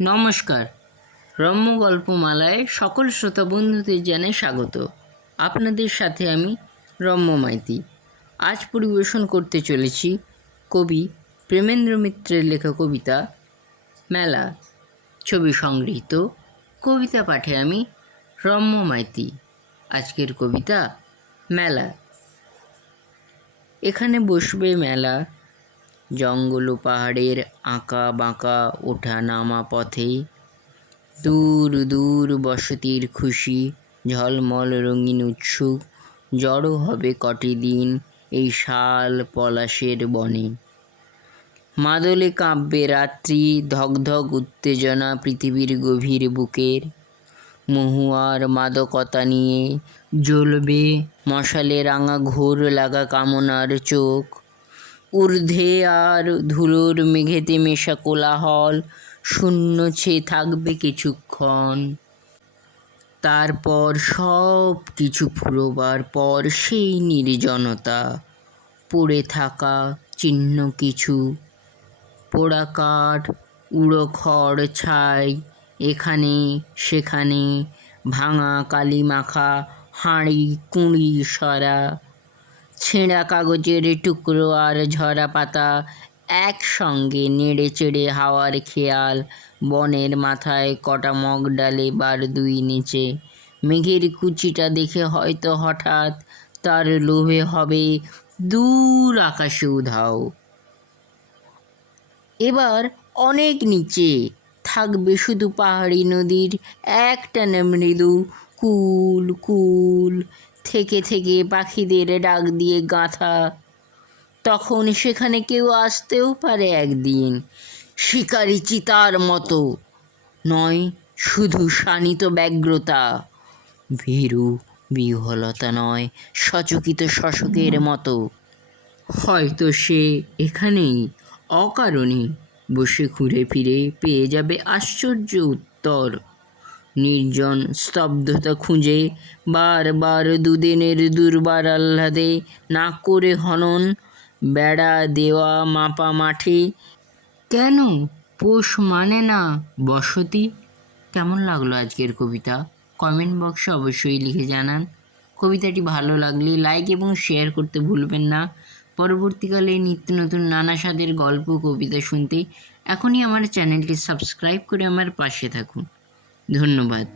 নমস্কার। রম্য গল্পমালায় সকল শ্রোতা বন্ধুদের জানাই স্বাগত। আপনাদের সাথে আমি রম্য মাইতি। আজ পরিবেশন করতে চলেছি কবি প্রেমেন্দ্র মিত্রের লেখা কবিতা মেলা, ছবি সংগৃহীত। কবিতা পাঠে আমি রম্য মাইতি। আজকের কবিতা মেলা। এখানে বসবে মেলা, জঙ্গল ও পাহাড়ের আঁকা বাঁকা ওঠা নামা পথে। দূর দূর বসতির খুশি, ঝলমল রঙিন উৎসুক জড়ো হবে কটি দিন এই শাল পলাশের বনে। মাদলে কাঁপবে রাত্রি, ধকধক উত্তেজনা পৃথিবীর গভীর বুকের। মহুয়ার মাদকতা নিয়ে জ্বলবে মশালে রাঙা ঘোর লাগা কামনার চোখ। ঊর্ধ্বে আর ধুলোর মেঘেতে মেশা কোলাহল শূন্য ছেয়ে থাকবে কিছুক্ষণ। তারপর সব কিছু ফুরোবার পর সেই নির্জনতা, পড়ে থাকা চিহ্ন কিছু, পোড়া কাঠ, উড়ো খড় ছাই এখানে সেখানে, ভাঙা কালি মাখা হাঁড়ি কুঁড়ি সরা, ছেঁড়া কাগজের টুকরো আর ঝরা পাতা একসঙ্গে নেড়ে চেড়ে হাওয়ার খেয়াল। বনের মাথায় কটা মগ ডালে বার দুই নিচে, মেঘের কুচিটা দেখে হয়তো হঠাৎ তার লোভে হবে দূর আকাশে উধাও। এবার অনেক নিচে থাকবে শুধু পাহাড়ি নদীর একটানা মৃদু কুল কুল থেকে থেকে পাখিদের ডাক দিয়ে গাঁথা। তখন সেখানে কেউ আসতেও পারে একদিন, শিকারি চিতার মতো, নয় শুধু শানিত ব্যগ্রতা, ভীরু বিহ্বলতা নয় সচকিত শশকের মতো। হয়তো সে এখানেই অকারণে বসে ঘুরে ফিরে পেয়ে যাবে আশ্চর্য উত্তর। নির্জন স্তব্ধতা খুঁজে বারবার দুদিনের দুর্বার আহ্লাদে না করে হনন, বেড়া দেওয়া মাপা মাঠে কেন পোষ মানে না বসতি। কেমন লাগলো আজকের কবিতা? কমেন্ট বক্সে অবশ্যই লিখে জানান। কবিতাটি ভালো লাগলে লাইক এবং শেয়ার করতে ভুলবেন না। পরবর্তীকালে নিত্য নতুন নানা স্বাদের গল্প কবিতা শুনতে এখনই আমার চ্যানেলটি সাবস্ক্রাইব করে আমার পাশে থাকুন। ধন্যবাদ।